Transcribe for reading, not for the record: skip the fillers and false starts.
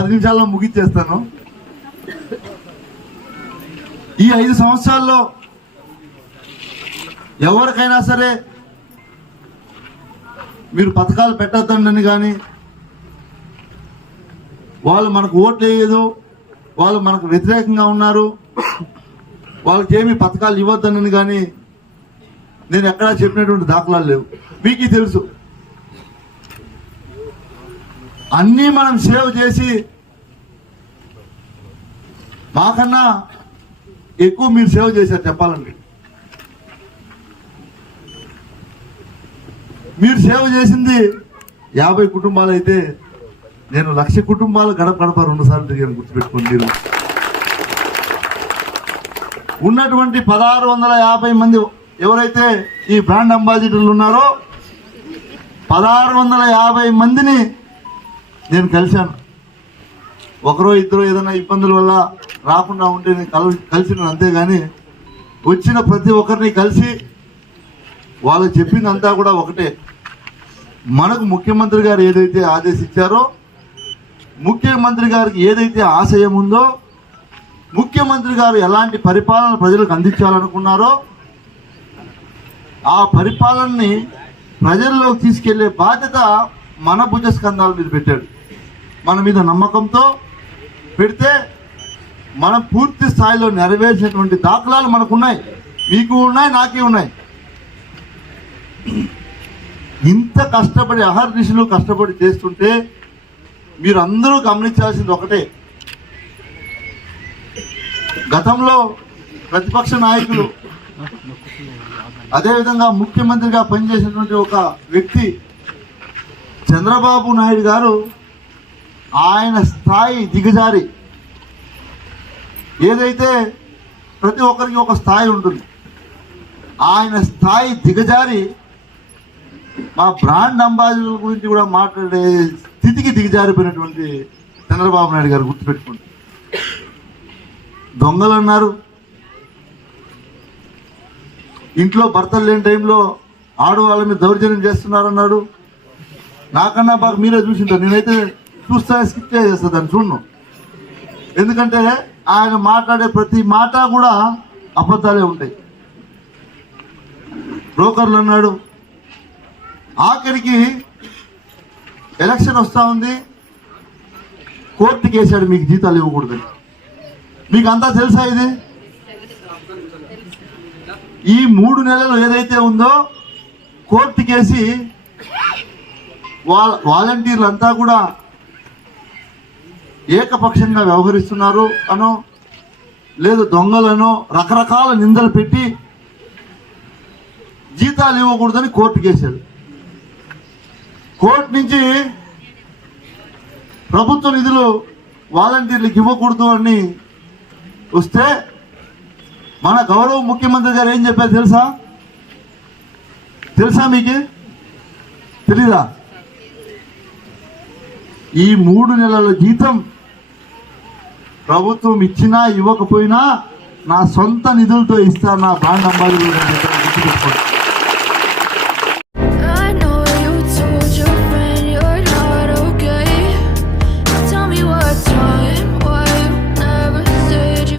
10 నిమిషాల్లో ముగించేస్తాను. ఈ 5 సంవత్సరాల్లో ఎవరికైనా సరే మీరు పథకాలు పెట్టద్దండి కానీ, వాళ్ళు మనకు ఓట్లు వేయదు, వాళ్ళు మనకు వ్యతిరేకంగా ఉన్నారు, వాళ్ళకి ఏమి పథకాలు ఇవ్వద్దని కానీ నేను ఎక్కడా చెప్పినటువంటి దాఖలాలు లేవు. మీకు తెలుసు. అన్నీ మనం సేవ్ చేసి మాకన్నా ఎక్కువ మీరు సేవ్ చేశారు చెప్పాలండి. మీరు సేవ చేసింది 50 కుటుంబాలు అయితే నేను 1,00,000 కుటుంబాలు గడప 2 సార్లు తిరిగాను. గుర్తుపెట్టుకోండి. మీరు ఉన్నటువంటి 1650 మంది ఎవరైతే ఈ బ్రాండ్ అంబాసిడర్లు ఉన్నారో 1650 మందిని నేను కలిశాను. ఒకరో ఇద్దరు ఏదైనా ఇబ్బందుల వల్ల రాకుండా ఉంటే నేను కలిసిన, అంతేగాని వచ్చిన ప్రతి ఒక్కరిని కలిసి వాళ్ళు చెప్పిందంతా కూడా ఒకటే. మనకు ముఖ్యమంత్రి గారు ఏదైతే ఆదేశించారో, ముఖ్యమంత్రి గారికి ఏదైతే ఆశయం ఉందో, ముఖ్యమంత్రి గారు ఎలాంటి పరిపాలన ప్రజలకు అందించాలనుకున్నారో ఆ పరిపాలనని ప్రజల్లోకి తీసుకెళ్లే బాధ్యత మన భుజస్కంధాల మీద పెట్టాడు. మన మీద నమ్మకంతో పెడితే మనం పూర్తి స్థాయిలో నెరవేర్చినటువంటి దాఖలాలు మనకున్నాయి, మీకు ఉన్నాయి, నాకే ఉన్నాయి. ఇంత కష్టపడి అహర్నిశలు కష్టపడి చేస్తుంటే మీరు అందరూ గమనించాల్సింది ఒకటే. గతంలో ప్రతిపక్ష నాయకులు, అదేవిధంగా ముఖ్యమంత్రిగా పనిచేసినటువంటి ఒక వ్యక్తి చంద్రబాబు నాయుడు గారు ఆయన స్థాయి దిగజారి, ఏదైతే ప్రతి ఒక్కరికి ఒక స్థాయి ఉంటుంది, ఆయన స్థాయి దిగజారి మా బ్రాండ్ అంబాసిడర్ల గురించి కూడా మాట్లాడే స్థితికి దిగజారిపోయినటువంటి చంద్రబాబు నాయుడు గారు గుర్తుపెట్టుకోండి. దొంగలు అన్నారు, ఇంట్లో భర్తలు లేని టైంలో ఆడవాళ్ళ మీద దౌర్జన్యం చేస్తున్నారన్నాడు. నాకన్నా బాగా మీరే చూసింటారు. నేనైతే చూస్తా, స్కిప్ చేస్తా, దాన్ని చూడను. ఎందుకంటే ఆయన మాట్లాడే ప్రతి మాట కూడా అబద్ధాలే ఉంటాయి. బ్రోకర్లు అన్నాడు. ఆఖరికి ఎలక్షన్ వస్తూ ఉంది, కోర్టుకి వేసాడు మీకు జీతాలు ఇవ్వకూడదని. మీకు అంతా తెలుసా? ఇది ఈ 3 నెలలు ఏదైతే ఉందో కోర్టుకేసి వాలంటీర్లు అంతా కూడా ఏకపక్షంగా వ్యవహరిస్తున్నారు అనో, లేదు దొంగలనో రకరకాల నిందలు పెట్టి జీతాలు ఇవ్వకూడదని కోర్టుకేసాడు. కోర్టు నుంచి ప్రభుత్వ నిధులు వాలంటీర్లకు ఇవ్వకూడదు అని వస్తే మన గౌరవ ముఖ్యమంత్రి గారు ఏం చెప్పారు తెలుసా? మీకు తెలీదా? ఈ 3 నెలల జీతం ప్రభుత్వం ఇచ్చినా ఇవ్వకపోయినా నా సొంత నిధులతో ఇస్తాను, నా బ్రాండ్ అంబాసిడర్.